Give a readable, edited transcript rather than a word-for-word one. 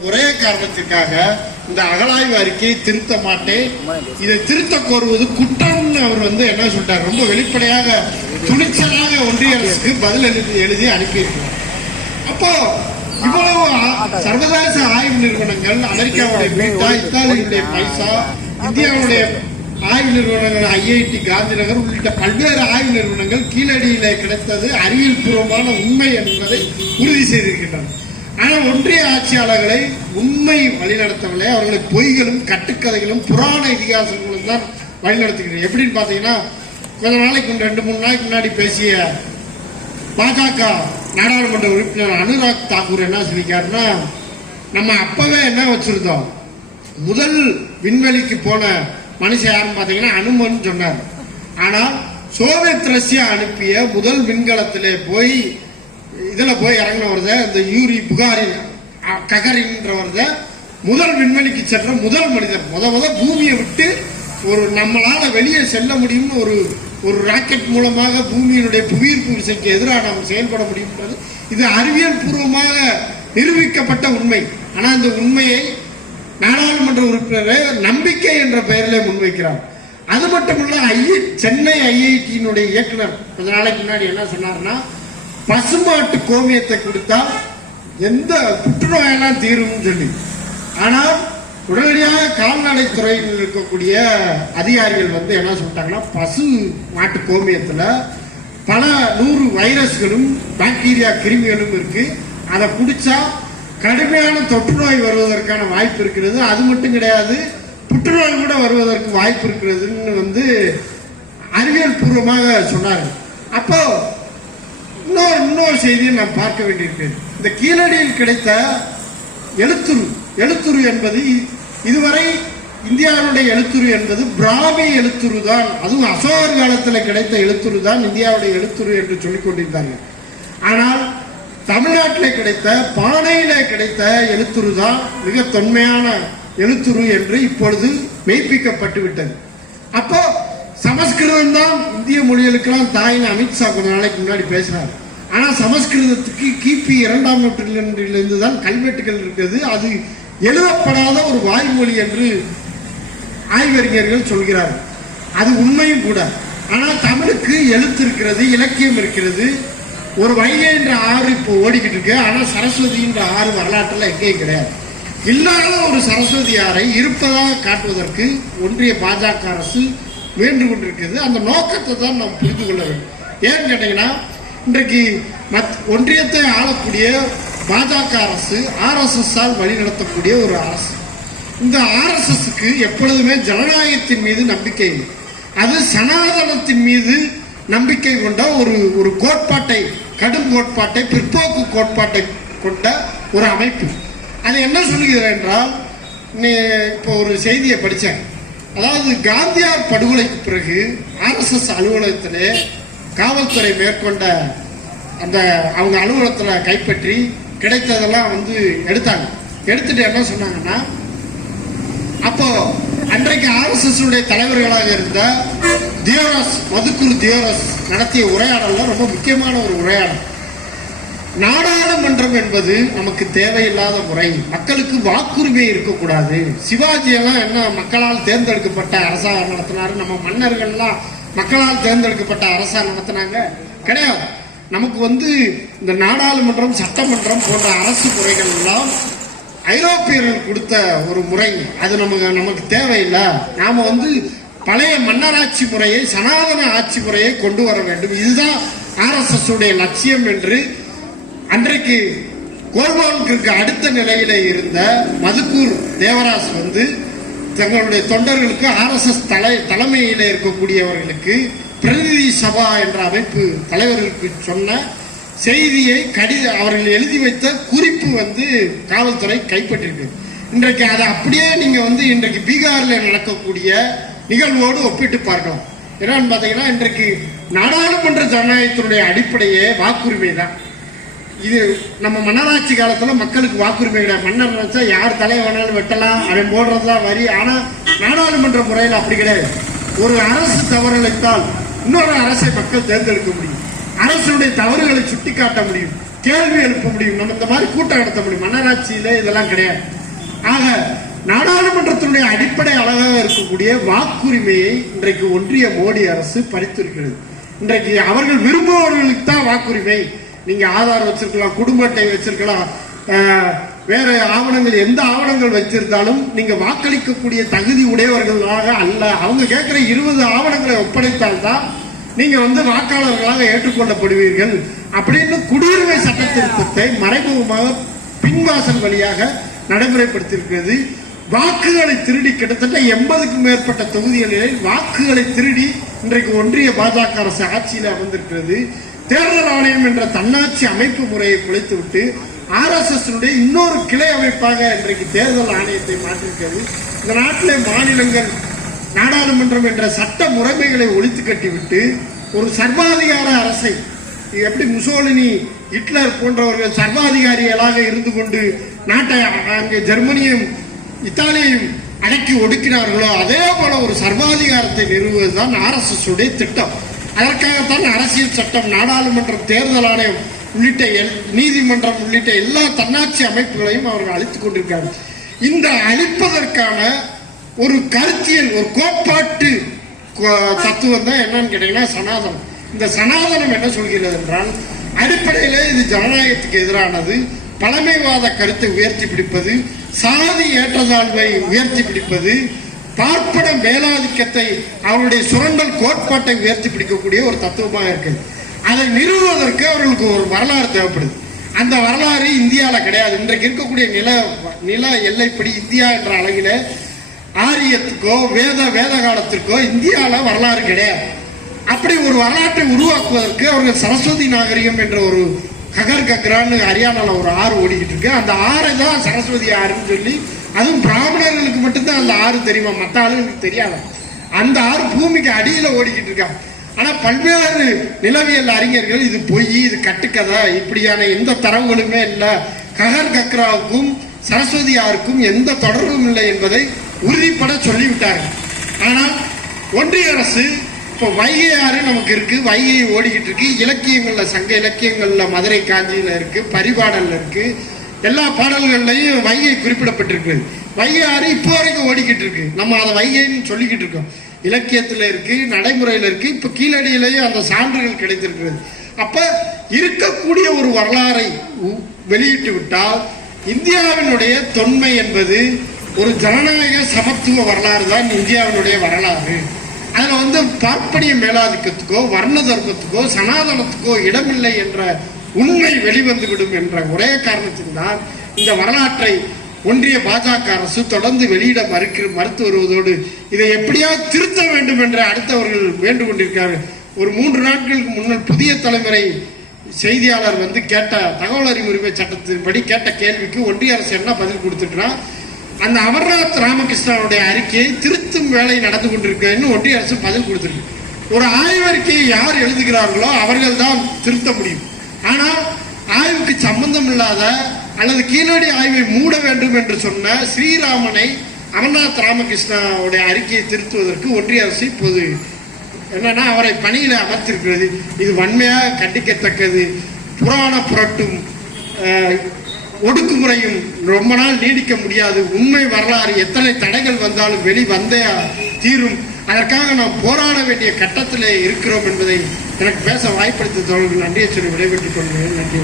ஒரே காரணத்திற்காக இந்த அகழாய்வு அறிக்கையை திருத்த மாட்டேன், இதை திருத்த கோருவது குற்றம்னு அவர் என்ன சொல்றார். ரொம்ப வெளிப்படையாக துணிச்சலாக ஒன்றிய அரசுக்கு பதில் எழுதி அனுப்பியிருக்கிறார். அப்போ இவ்வளவு சர்வதேச ஆய்வு நிறுவனங்கள், அமெரிக்காவுடைய பீட்டா, இத்தாலியுடைய பைசா, இந்தியாவுடைய ஆய்வு நிறுவனங்கள் ஐஐடி காந்திநகர் உள்ளிட்ட பல்வேறு ஆய்வு நிறுவனங்கள் கீழடியில கிடைத்தது அறிவியல் பூர்வமான உண்மை என்பதை உறுதி செய்திருக்கின்றன. ஆனால் ஒன்றிய ஆட்சியாளர்களை உண்மை வழிநடத்தவில்லை, அவர்களை பொய்களும் கட்டுக்கதைகளும் புராண இதிகாசங்களும் தான் வழிநடத்துகிறேன். எப்படின்னு பாத்தீங்கன்னா, கொஞ்ச நாளைக்கு 2-3 நாளைக்கு முன்னாடி பேசிய பாஜக நாடாளுமன்ற உறுப்பினர் அனுராக் தாக்கூர் என்ன சொல்லிக்காருன்னா, நம்ம அப்பவே என்ன வச்சிருந்தோம், முதல் விண்வெளிக்கு போன மனுஷன் யாருன்னு பாத்தீங்கன்னா அனுமன் சொன்னார். ஆனால் சோவியத் ரஷ்யா அனுப்பிய முதல் விண்கலத்திலே போய் இறங்கினவர்த இந்த யூரி புகாரின் ககரின்றவர்த முதல் விண்வெளிக்கு சென்ற முதல் மனிதர். முத பூமியை விட்டு ஒரு நம்மளால வெளியே செல்ல முடியும்னு ஒரு ராக்கெட் மூலமாக பூமியினுடைய புவியீர்ப்பு விசைக்கு எதிராக நாம் செயல்பட முடியும். இது அறிவியல் பூர்வமாக நிரூபிக்கப்பட்ட உண்மை. ஆனால் இந்த உண்மையை நாடாளுமன்ற உறுப்பினர் நம்பிக்கை என்ற பெயரிலே முன்வைக்கிறார். அது மட்டுமல்ல, சென்னை ஐஐடியினுடைய இயக்குனர் கொஞ்ச நாளைக்கு முன்னாடி என்ன சொன்னார்னா, பசுமாட்டு கோமியத்தை கொடுத்தா எந்த புற்றுநோயெல்லாம் தீரும் சொல்லி. ஆனால் உடனடியாக கால்நடை துறையில் இருக்கக்கூடிய அதிகாரிகள் என்ன சொல்லிட்டாங்கன்னா, பசு மாட்டு கோமியத்துல பல 100 வைரஸ்களும் பாக்டீரியா கிருமிகளும் இருக்கு, அதை குடிச்சா கடுமையான தொற்று நோய் வருவதற்கான வாய்ப்பு இருக்கிறது. அது மட்டும் கிடையாது, புற்றுநோய் கூட வருவதற்கு வாய்ப்பு இருக்கிறதுன்னு அறிவியல் பூர்வமாக சொன்னாங்க. அப்போ இன்னொரு செய்தியை நாம் பார்க்க வேண்டியிருக்கிறது. இந்த கீழடியில் கிடைத்த எழுத்துரு என்பது இதுவரை இந்தியாவுடைய எழுத்துரு என்பது பிராமி எழுத்துரு தான். அதுவும் அசோகர் காலத்தில் கிடைத்த எழுத்துரு தான் இந்தியாவுடைய எழுத்துரு என்று சொல்லிக் கொண்டிருந்தாங்க. ஆனால் தமிழ்நாட்டில் கிடைத்த பானையில கிடைத்த எழுத்துரு தான் மிக தொன்மையான எழுத்துரு என்று இப்பொழுது மெய்ப்பிக்கப்பட்டு விட்டது. அப்போ சமஸ்கிருதம் தான் இந்திய மொழிகளுக்கெல்லாம் தாயின் அமித்ஷா கொஞ்ச நாளைக்கு முன்னாடி பேசினார். ஆனால் சமஸ்கிருதத்துக்கு கிபி 2ஆம் நூற்றாண்டிலிருந்து தான் கல்வெட்டுகள் இருக்கிறது. அது எழுதப்படாத ஒரு வாய்மொழி என்று ஆய்வறிஞர்கள் சொல்கிறார்கள். அது உண்மையும் கூட. ஆனால் தமிழுக்கு எழுத்து இருக்கிறது, இலக்கியம் இருக்கிறது. ஒரு வைகை என்ற ஆறு இப்போ ஓடிக்கிட்டு இருக்கு. ஆனால் சரஸ்வதி என்ற ஆறு வரலாற்றில் எங்கேயும் கிடையாது. இல்லாத ஒரு சரஸ்வதி ஆறை இருப்பதாக காட்டுவதற்கு ஒன்றிய பாஜக அரசு முயன்று கொண்டிருக்கிறது. அந்த நோக்கத்தை தான் நாம் புரிந்து கொள்ள வேண்டும். ஏன்னு கேட்டீங்கன்னா, இன்றைக்கு ஒன்றியத்தை ஆளக்கூடிய பாஜக அரசு RSS வழி நடத்தக்கூடிய ஒரு அரசு. இந்த RSSக்கு எப்பொழுதுமே ஜனநாயகத்தின் மீது நம்பிக்கை இல்லை. அது சனாதனத்தின் மீது நம்பிக்கை கொண்ட ஒரு கோட்பாட்டை, கடும் கோட்பாட்டை, பிற்போக்கு கோட்பாட்டை கொண்ட ஒரு அமைப்பு. அது என்ன சொல்லுகிறது என்றால், இப்போ ஒரு செய்தியை படித்தேன். அதாவது காந்தியார் படுகொலைக்கு பிறகு RSS அலுவலகத்திலே காவல்துறை மேற்கொண்ட அந்த அவங்க அலுவலகத்தில் கைப்பற்றி கிடைத்ததெல்லாம் எடுத்தாங்க. எடுத்துட்டு என்ன சொன்னாங்கன்னா, அப்போ அன்றைக்கு RSS தலைவர்களாக இருந்த மதுக்கூர் தியோரஸ் நடத்திய உரையாடல ரொம்ப முக்கியமான ஒரு உரையாடல். நாடாளுமன்றம் என்பது நமக்கு தேவையில்லாத முறை, மக்களுக்கு வாக்குரிமை இருக்கக்கூடாது. சிவாஜி எல்லாம் மக்களால் தேர்ந்தெடுக்கப்பட்ட அரசாங்கம் நடத்தினாரு. நம்ம மன்னர்கள்லாம் மக்களால் தேர்ந்தெடுக்கப்பட்ட அரசாங்கம் நடத்தினாங்க கிடையாது. நமக்கு இந்த நாடாளுமன்றம், சட்டமன்றம் போன்ற அரசு முறைகள் எல்லாம் ஐரோப்பியர்கள் கொடுத்த ஒரு முறை. அது நமக்கு தேவையில்லை. நாம பழைய மன்னராட்சி முறையை, சனாதன ஆட்சி முறையை கொண்டு வர வேண்டும். இதுதான் RSS லட்சியம் என்று அன்றைக்கு கோல்வால்க்கு அடுத்த நிலையில இருந்த மதுக்கூர் தேவராஸ் தங்களுடைய தொண்டர்களுக்கு, RSS தலைமையில இருக்கக்கூடியவர்களுக்கு, பிரதிநிதி சபா என்ற அமைப்பு தலைவர்களுக்கு சொன்ன செய்தியை அவர்கள் எழுதி வைத்த குறிப்பு காவல்துறை கைப்பற்றிருக்கு. இன்றைக்கு அதை அப்படியே நீங்க இன்றைக்கு பீகார்ல நடக்கக்கூடிய நிகழ்வோடு ஒப்பிட்டு பார்க்கலாம். என்னன்னு பாத்தீங்கன்னா, இன்றைக்கு நாடாளுமன்ற ஜனநாயகத்தினுடைய அடிப்படையே வாக்குரிமை தான். இது நம்ம மன்னராட்சி காலத்துல மக்களுக்கு வாக்குரிமை கிடையாது. மன்னர் நினைச்சா யார் தலையை வேணாலும் வெட்டலாம், அவன் போடுறதுதான் வரி. ஆனா நாடாளுமன்ற முறையில் அப்படி கிடையாது. ஒரு அரசு தவறளித்தால் இன்னொரு அரசை மக்கள் தேர்ந்தெடுக்க முடியும். அரசுடைய தவறுகளை சுட்டிக்காட்ட முடியும். கேள்வி எழுப்ப முடியும், நம்ம இந்த மாதிரி கூட்டம் நடத்த முடியும். மன்னராட்சியில இதெல்லாம் கிடையாது. ஆக நாடாளுமன்றத்தினுடைய அடிப்படை அழகாக இருக்கக்கூடிய வாக்குரிமையை இன்றைக்கு ஒன்றிய மோடி அரசு பறித்திருக்கிறது. இன்றைக்கு அவர்கள் விரும்புபவர்களுக்கு தான் வாக்குரிமை. நீங்க ஆதார் வச்சிருக்கலாம், குடும்ப அட்டை வச்சிருக்கலாம், வேற ஆவணங்கள் எந்த ஆவணங்கள் வச்சிருந்தாலும் நீங்க வாக்களிக்கக்கூடிய தகுதி உடையவர்களாக அல்ல. அவங்க கேட்கிற 20 ஆவணங்களை ஒப்படைத்தால்தான் நீங்க வாக்காளர்களாக ஏற்றுக்கொள்ளப்படுவீர்கள் அப்படின்னு குடியுரிமை சட்ட திருத்தத்தை மறைமுகமாக பின்வாசல் வழியாக நடைமுறைப்படுத்தியிருக்கிறது. வாக்குகளை திருடி கிட்டத்தட்ட 80க்கும் மேற்பட்ட தொகுதிகளில் வாக்குகளை திருடி இன்றைக்கு ஒன்றிய பாஜக அரசு ஆட்சியில் அமர்ந்திருக்கிறது. தேர்தல் ஆணையம் என்ற தன்னாட்சி அமைப்பு முறையை குலைத்துவிட்டு RSS இன்னொரு கிளை அமைப்பாக இன்றைக்கு தேர்தல் ஆணையத்தை மாற்றிருக்கிறது. இந்த நாட்டிலே மாநிலங்கள் நாடாளுமன்றம் என்ற சட்ட முறைமைகளை ஒழித்து கட்டிவிட்டு ஒரு சர்வாதிகார அரசை, எப்படி முசோலினி ஹிட்லர் போன்றவர்கள் சர்வாதிகாரிகளாக இருந்து கொண்டு நாட்டை அங்கே ஜெர்மனியும் இத்தாலியையும் அடக்கி ஒடுக்கினார்களோ அதே போல ஒரு சர்வாதிகாரத்தை நிறுவுவதுதான் RSS திட்டம். அதற்காகத்தான் அரசியல் சட்டம், நாடாளுமன்றம், தேர்தல் ஆணையம் உள்ளிட்ட நீதிமன்றம் உள்ளிட்ட எல்லா தன்னாட்சி அமைப்புகளையும் அவர்கள் அழித்துக் கொண்டிருக்கிறார்கள். இந்த அழிப்பதற்கான ஒரு கருத்தியல், ஒரு கோட்பாட்டு தத்துவம் தான் என்னன்னு கேட்டீங்கன்னா சனாதனம். இந்த சனாதனம் என்ன சொல்கிறது என்றால், அடிப்படையிலே இது ஜனநாயகத்துக்கு எதிரானது, பழமைவாத கருத்தை உயர்த்தி பிடிப்பது, சாதி ஏற்றத்தாழ்வை உயர்த்தி பிடிப்பது, பார்ப்பன மேலாதிக்கத்தை அவருடைய சுரண்டல் கோட்பாட்டை உயர்த்தி பிடிக்கக்கூடிய ஒரு தத்துவமாக இருக்குது. அதை நிறுவுவதற்கு அவர்களுக்கு ஒரு வரலாறு தேவைப்படுது. அந்த வரலாறு இந்தியாவில் கிடையாது. இன்றைக்கு இருக்கக்கூடிய நில எல்லைப்படி இந்தியா என்ற அளவில ஆரியத்துக்கோ வேத காலத்திற்கோ இந்தியாவில் வரலாறு கிடையாது. அப்படி ஒரு வரலாற்றை உருவாக்குவதற்கு அவர்கள் சரஸ்வதி நாகரிகம் என்ற ஒரு ககர் கக்ரான்னு ஹரியானாவில் ஒரு ஆறு ஓடிக்கிட்டு இருக்கு. அந்த ஆறை தான் சரஸ்வதி ஆறுன்னு சொல்லி, அதுவும் பிராமணர்களுக்கு மட்டும்தான் அந்த ஆறு தெரியுமா, மற்ற ஆளுங்களுக்கு தெரியாது. அந்த ஆறு பூமிக்கு அடியில் ஓடிக்கிட்டு இருக்காங்க. ஆனா பல்வேறு நிலவியல் அறிஞர்கள் இது பொய், இது கட்டுக்கதை, இப்படியான எந்த தரவுகளுமே இல்லை, ககர் கக்ராவுக்கும் சரஸ்வதி ஆறுக்கும் எந்த தொடர்பும் இல்லை என்பதை உறுதிப்பட சொல்லிவிட்டார்கள். ஆனால் ஒன்றிய அரசு இப்போ வைகை ஆறு நமக்கு இருக்கு, வைகை ஓடிக்கிட்டு இருக்கு. இலக்கியங்கள்ல, சங்க இலக்கியங்கள்ல மதுரை காஞ்சியில இருக்கு, பரிபாடல்ல இருக்கு, எல்லா பாடல்கள்லையும் வைகை குறிப்பிடப்பட்டிருக்கு. வைகை ஆறு இப்போ வரைக்கும் ஓடிக்கிட்டு இருக்கு. நம்ம அதை வைகைன்னு சொல்லிக்கிட்டு இருக்கோம். இலக்கியத்தில் இருக்கு, நடைமுறையில் இருக்கு, இப்ப கீழடியிலேயே அந்த சான்றுகள் கிடைத்திருக்கிறது. அப்ப இருக்கக்கூடிய ஒரு வரலாறை வெளியிட்டு விட்டால் இந்தியாவினுடைய தொன்மை என்பது ஒரு ஜனநாயக சமத்துவ வரலாறு தான் இந்தியாவினுடைய வரலாறு. அதுல பார்ப்பனிய மேலாதிக்கத்துக்கோ வர்ண தர்மத்துக்கோ சனாதனத்துக்கோ இடமில்லை என்ற உண்மை வெளிவந்துவிடும் என்ற ஒரே காரணத்தில்தான் இந்த வரலாற்றை ஒன்றிய பாஜக அரசு தொடர்ந்து வெளியிட மறுத்து வருவதோடு இதை எப்படியாவது திருத்த வேண்டும் என்று அடுத்தவர்கள் வேண்டு கொண்டிருக்கிறார்கள். ஒரு 3 நாட்களுக்கு முன்னால் புதிய தலைமுறை செய்தியாளர் கேட்ட தகவல் அறிவு உரிமை சட்டத்தின்படி கேட்ட கேள்விக்கு ஒன்றிய அரசு என்ன பதில் கொடுத்துட்டான், அந்த அமர்நாத் ராமகிருஷ்ணனுடைய அறிக்கையை திருத்தும் வேலை நடந்து கொண்டிருக்குன்னு ஒன்றிய அரசு பதில் கொடுத்திருக்கு. ஒரு ஆய்வறிக்கையை யார் எழுதுகிறார்களோ அவர்கள் தான் திருத்த முடியும். ஆனால் ஆய்வுக்கு சம்பந்தம் இல்லாத அல்லது கீழடி ஆய்வை மூட வேண்டும் என்று சொன்ன ஸ்ரீராமனை, அமர்நாத் ராமகிருஷ்ணனுடைய அறிக்கையை திருத்துவதற்கு ஒன்றிய அரசு இப்போது என்னன்னா அவரை பணியில அமர்த்திருக்கிறது. இது வன்மையாக கண்டிக்கத்தக்கது. புராண புரட்டும் ஒடுக்குமுறையும் ரொம்ப நாள் நீடிக்க முடியாது. உண்மை வரலாறு எத்தனை தடைகள் வந்தாலும் வெளிவந்தே தீரும். அதற்காக நாம் போராட வேண்டிய கட்டத்திலே இருக்கிறோம் என்பதை எனக்கு பேச வாய்ப்படுத்த தோழர்கள் நன்றியை சொல்லி விடைபெற்றுக் கொள்கிறேன். நன்றி.